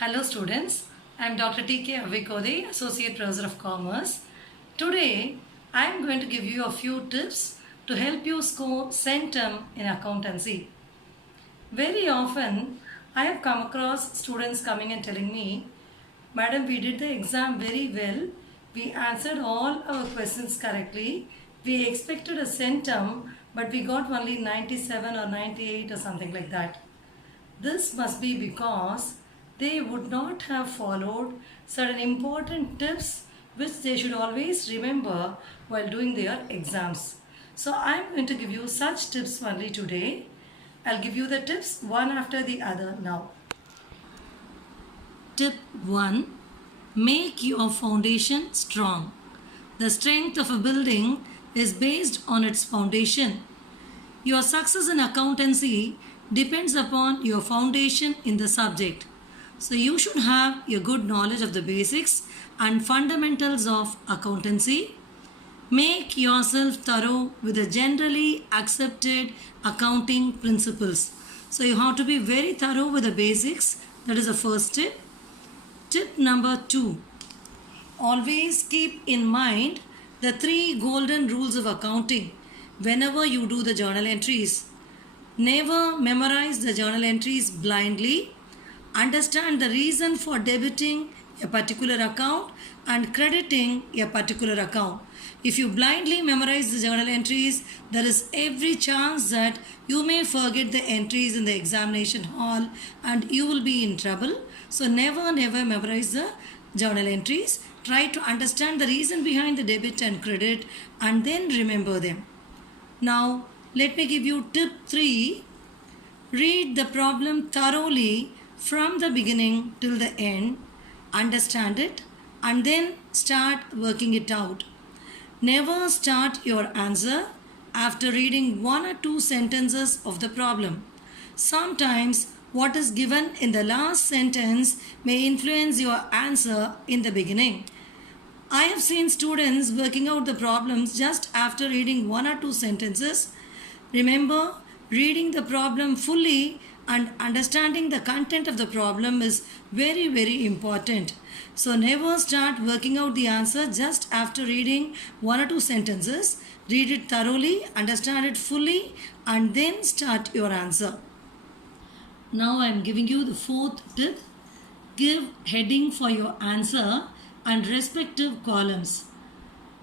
Hello students, I am Dr. T.K. Avikode, Associate Professor of Commerce. Today, I am going to give you a few tips to help you score centum in accountancy. Very often, I have come across students coming and telling me, Madam, we did the exam very well. We answered all our questions correctly. We expected a centum, but we got only 97 or 98 or something like that. This must be because they would not have followed certain important tips which they should always remember while doing their exams. So I am going to give you such tips only today. I'll give you the tips one after the other now. Tip 1. Make your foundation strong. The strength of a building is based on its foundation. Your success in accountancy depends upon your foundation in the subject. So you should have a good knowledge of the basics and fundamentals of accountancy. Make yourself thorough with the generally accepted accounting principles. So you have to be very thorough with the basics. That is the first tip. Tip number 2. Always keep in mind the 3 golden rules of accounting whenever you do the journal entries. Never memorize the journal entries blindly. Understand the reason for debiting a particular account and crediting a particular account. If you blindly memorize the journal entries, there is every chance that you may forget the entries in the examination hall and you will be in trouble. So never memorize the journal entries. Try to understand the reason behind the debit and credit and then remember them. Now, let me give you tip 3. Read the problem thoroughly from the beginning till the end, understand it, and then start working it out. Never start your answer after reading 1 or 2 sentences of the problem. Sometimes what is given in the last sentence may influence your answer in the beginning. I have seen students working out the problems just after reading 1 or 2 sentences. Remember, reading the problem fully and understanding the content of the problem is very important. So never start working out the answer just after reading 1 or 2 sentences. Read it thoroughly, understand it fully, and then start your answer. Now I am giving you the 4th tip. Give heading for your answer and respective columns.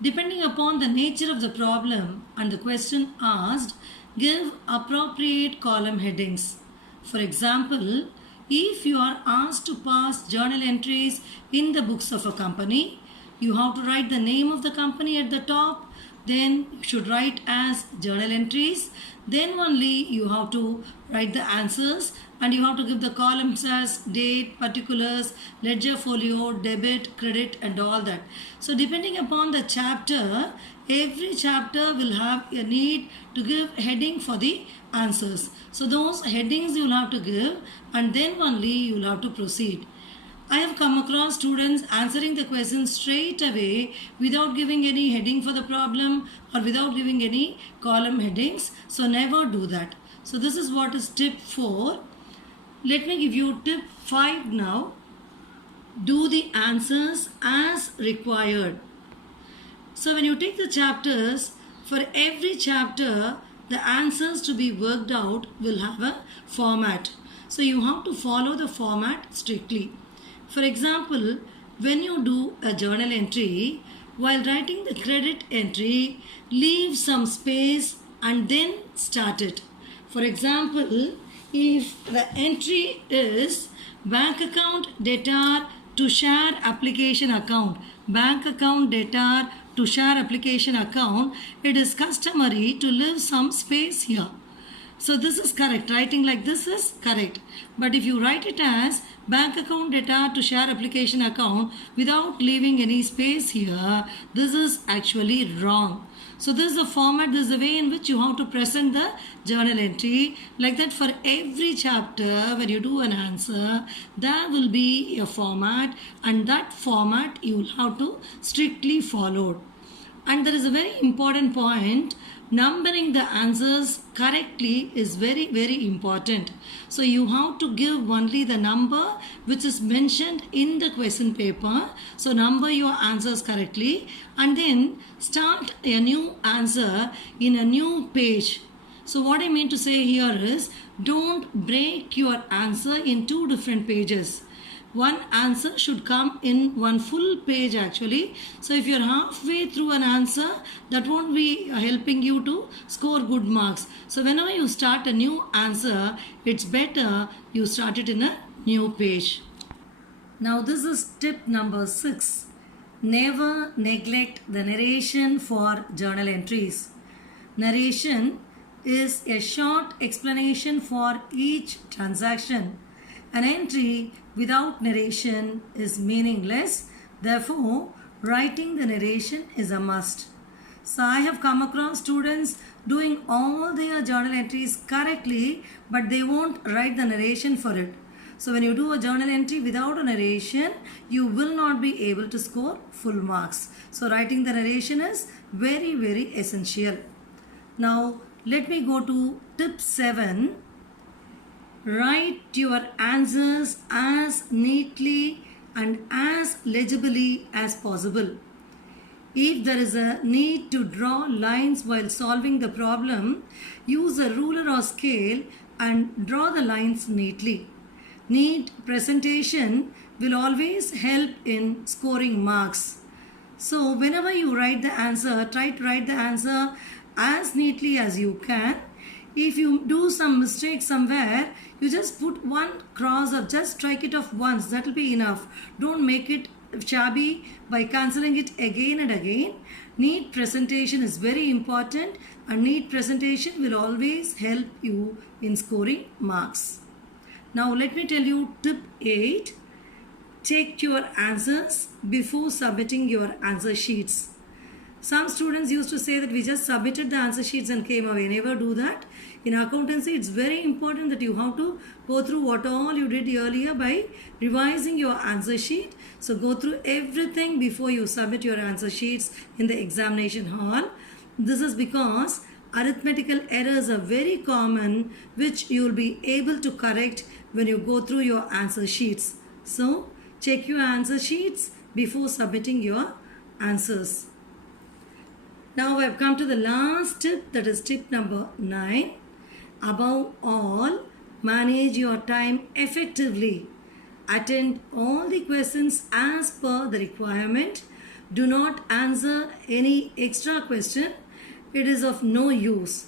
Depending upon the nature of the problem and the question asked, give appropriate column headings. For example, if you are asked to pass journal entries in the books of a company, you have to write the name of the company at the top, then you should write as journal entries, then only you have to write the answers and you have to give the columns as date, particulars, ledger folio, debit, credit and all that. So depending upon the chapter, every chapter will have a need to give heading for the answers. So those headings you will have to give and then only you will have to proceed. I have come across students answering the question straight away without giving any heading for the problem or without giving any column headings. So never do that. So this is what is tip 4. Let me give you tip 5 now. Do the answers as required. So when you take the chapters, for every chapter, the answers to be worked out will have a format. So you have to follow the format strictly. For example, when you do a journal entry, while writing the credit entry, leave some space and then start it. For example, if the entry is bank account debtor to share application account, bank account debtor to share application account, it is customary to leave some space here. So this is correct. Writing like this is correct. But if you write it as bank account debtor to share application account without leaving any space here, this is actually wrong. So this is the format, this is the way in which you have to present the journal entry. Like that for every chapter, when you do an answer, there will be a format and that format you will have to strictly follow. And there is a very important point. Numbering the answers correctly is very, very important. So you have to give only the number which is mentioned in the question paper. So number your answers correctly and then start a new answer in a new page. So what I mean to say here is, don't break your answer in two different pages. One answer should come in one full page actually. So if you're halfway through an answer, that won't be helping you to score good marks. So whenever you start a new answer, it's better you start it in a new page. Now this is tip number 6. Never neglect the narration for journal entries. Narration is a short explanation for each transaction. An entry without narration is meaningless. Therefore, writing the narration is a must. So I have come across students doing all their journal entries correctly, but they won't write the narration for it. So when you do a journal entry without a narration, you will not be able to score full marks. So writing the narration is very, very essential. Now let me go to tip 7. Write your answers as neatly and as legibly as possible. If there is a need to draw lines while solving the problem, use a ruler or scale and draw the lines neatly. Neat presentation will always help in scoring marks. So whenever you write the answer, try to write the answer as neatly as you can. If you do some mistake somewhere, you just put one cross or just strike it off once. That will be enough. Don't make it shabby by cancelling it again and again. Neat presentation is very important, and neat presentation will always help you in scoring marks. Now let me tell you tip 8. Check your answers before submitting your answer sheets. Some students used to say that we just submitted the answer sheets and came away. Never do that. In accountancy, it's very important that you have to go through what all you did earlier by revising your answer sheet. So go through everything before you submit your answer sheets in the examination hall. This is because arithmetical errors are very common, which you will be able to correct when you go through your answer sheets. So check your answer sheets before submitting your answers. Now I have come to the last tip, that is tip number 9. Above all, manage your time effectively. Attend all the questions as per the requirement. Do not answer any extra question. It is of no use.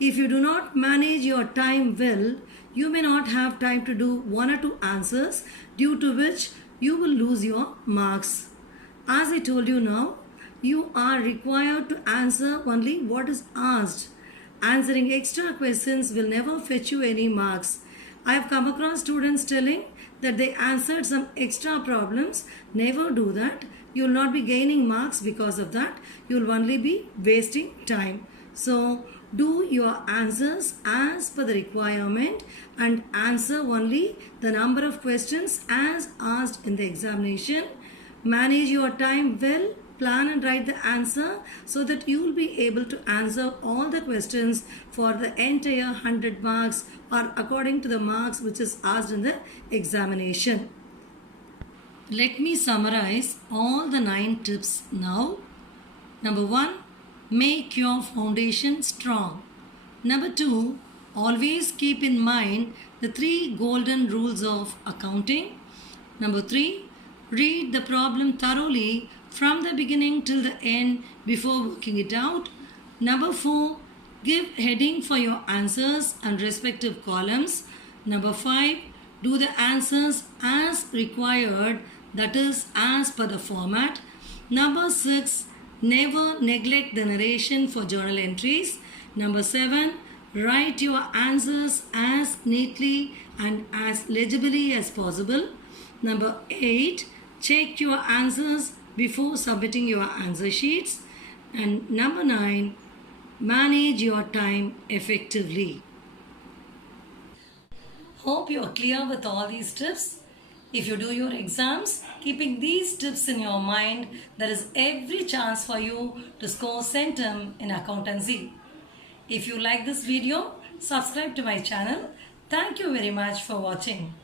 If you do not manage your time well, you may not have time to do one or two answers, due to which you will lose your marks. As I told you now, you are required to answer only what is asked. Answering extra questions will never fetch you any marks. I have come across students telling that they answered some extra problems. Never do that. You will not be gaining marks because of that. You will only be wasting time. So do your answers as per the requirement and answer only the number of questions as asked in the examination. Manage your time well. Plan and write the answer so that you will be able to answer all the questions for the entire 100 marks or according to the marks which is asked in the examination. Let me summarize all the 9 tips now. Number 1, make your foundation strong. Number 2, always keep in mind the 3 golden rules of accounting. Number 3, read the problem thoroughly from the beginning till the end before working it out. Number 4, give heading for your answers and respective columns. Number 5, do the answers as required, that is as per the format. Number 6, never neglect the narration for journal entries. Number 7, write your answers as neatly and as legibly as possible. Number 8, check your answers before submitting your answer sheets. And number 9, manage your time effectively. Hope you are clear with all these tips. If you do your exams, keeping these tips in your mind, there is every chance for you to score centum in accountancy. If you like this video, subscribe to my channel. Thank you very much for watching.